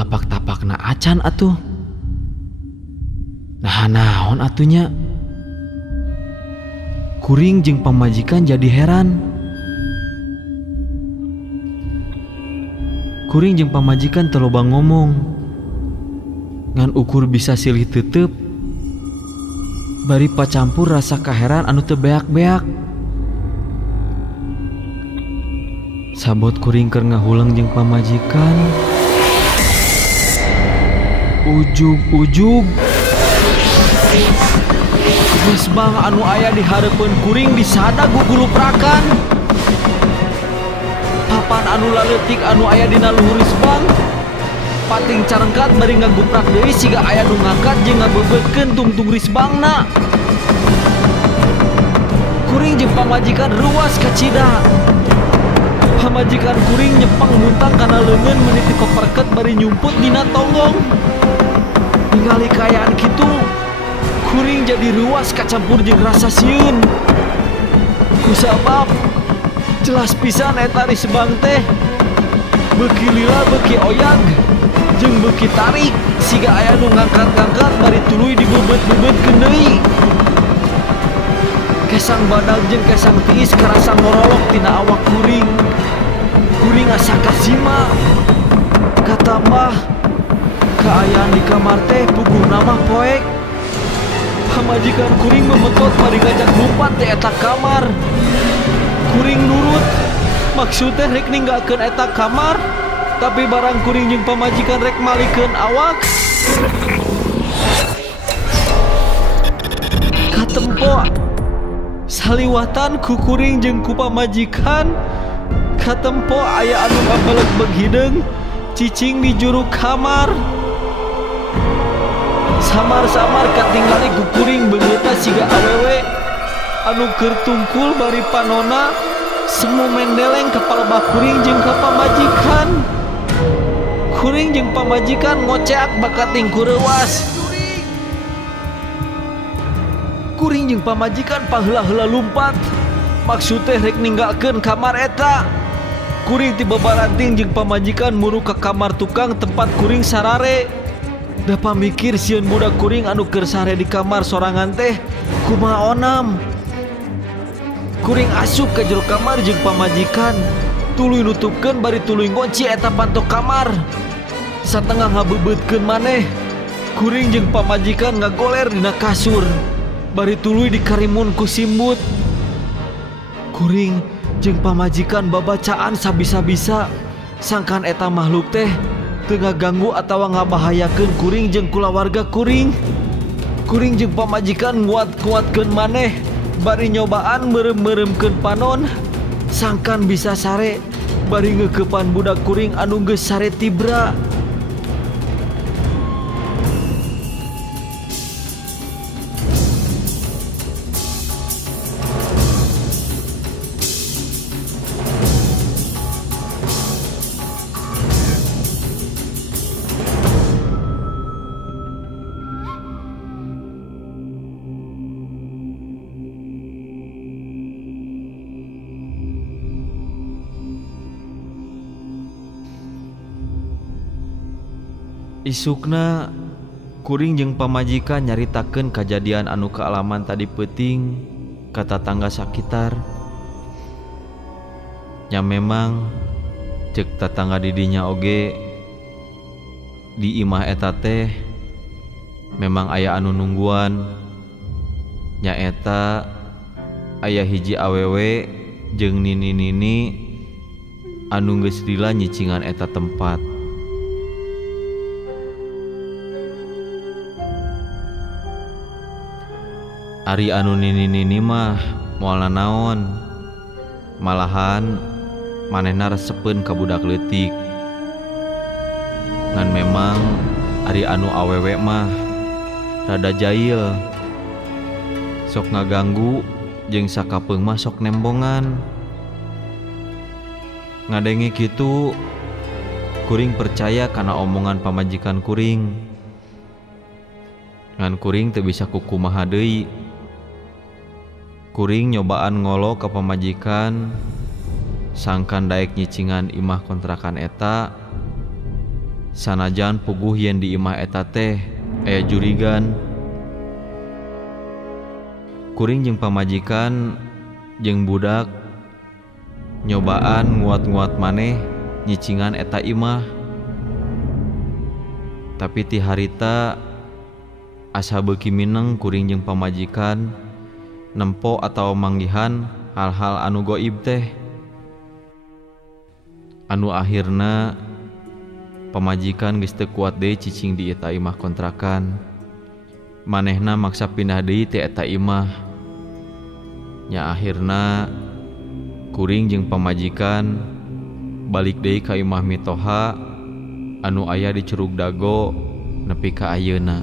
tapak-tapakna acan atuh. Nah naon atunya. Kuring jeung pamajikan jadi heran. Kuring jeung pamajikan teu loba ngomong. Ngan ukur bisa silih teuteup. Bari pacampur rasa kaheran anu teu beak-beak. Sabot kuring keur ngahulang jeung pamajikan. Ujug-ujug Risbang anu aya di hareupeun kuring disada guguluprakan. Papan anu laleutik anu aya dina luhur risbang pating carengkat bari ngaguprak deui siga aya nu ngangkat jeung ngabebeutkeun tungtung risbangna. Kuring jeung pamajikan ruas ka cida. Pamajikan kuring nyepang muntang kana leungeun meniti koperket bari nyumput dina tonggong. Ningali kaayaan kitu, kuring jadi ruas kacampur jeung rasa sieun. Kusabab jelas pisan eta risbang teh beuki lila beuki oyag jeung beuki tarik siga aya nu ngangkat-ngangkat bari tuluy dibebeut-bebeutkeun deui. Kesang badag jeung kesang tiis karasa ngorolok tina awak kuring. Kuring asa kasima. Katambah kaayaan di kamar teh puguhna mah poek. Pamajikan kuring memetot bari ngajak lumpat di eta kamar. Kuring nurut. Maksud teh rek ninggalkeun eta kamar, tapi barang kuring jeung pamajikan rek malikeun awak. Katempo saliwatan ku kuring jeung ku pamajikan. Katempo aya anu ngabeleg-beg hideung cicing di juru kamar. Samar-samar katingali ku kuring beungeutna siga awewe anu keur tungkul bari panona semu mendeleng ka palebah kuring jeung ka pamajikan. Kuring jeung pamajikan ngoceak bakating ku reuas. Kuring jeung pamajikan paheula-heula lumpat. Maksud teh rek ninggalkeun kamar eta. Kuring tiba baranting jeung pamajikan muru ka kamar tukang tempat kuring sarare. Da pamikir sieun budak kuring anu keur sare di kamar sorangan teh kumaha onam. Kuring asup ka jero kamar jeung pamajikan, tuluy nutupkeun bari tuluy ngunci eta pantok kamar. Satengah ngabebeutkeun maneh, kuring jeung pamajikan ngagoler dina kasur, bari tuluy dikarimun ku simbut. Kuring jeung pamajikan babacaan sabisa-bisa, sangkan eta makhluk teh teu ngaganggu atawa ngabahayakeun kuring jeung kulawarga kuring. Kuring jeung pamajikan nguat-nguatkeun maneh, bari nyobaan merem-meremkeun panon, sangkan bisa sare, bari ngeukepan budak kuring anu geus sare tibra. Isukna kuring jeung pamajikan nyaritakeun kajadian anu kaalaman tadi peuting ka tatangga sakitar. Nya memang ceuk tatangga didinya oge di imah eta teh memang aya anu nungguan. Nyaeta aya hiji awewe jeung nini-nini anu geus lila nyicingan eta tempat. Ari anu nini-nini mah moalna naon, malahan manehna resepeun ka budak leutik. Ngan memang ari anu awewe mah rada jail, sok ngaganggu jeung sakapeung mah sok nembongan. Ngadenge kitu kuring percaya kana omongan pamajikan kuring. Ngan kuring teu bisa kukumaha deui. Kuring nyobaan ngolo ke pamajikan, sangkan daek nyicingan imah kontrakan eta, Sanajan puguh yen di imah eta teh aya jurigan. Kuring jeung pamajikan jeung budak nyobaan nguat-nguat maneh nyicingan eta imah. Tapi ti harita asa beuki mineng kuring jeung pamajikan nempo atawa manggihan hal-hal anu goib teh. Anu akhirna pamajikan geus teu kuat deui cicing di eta imah kontrakan. Manehna maksa pindah deui ti eta imah. Nya akhirna kuring jeung pamajikan balik deui ka imah mitoha anu aya di Curug Dago nepi ka ayeuna.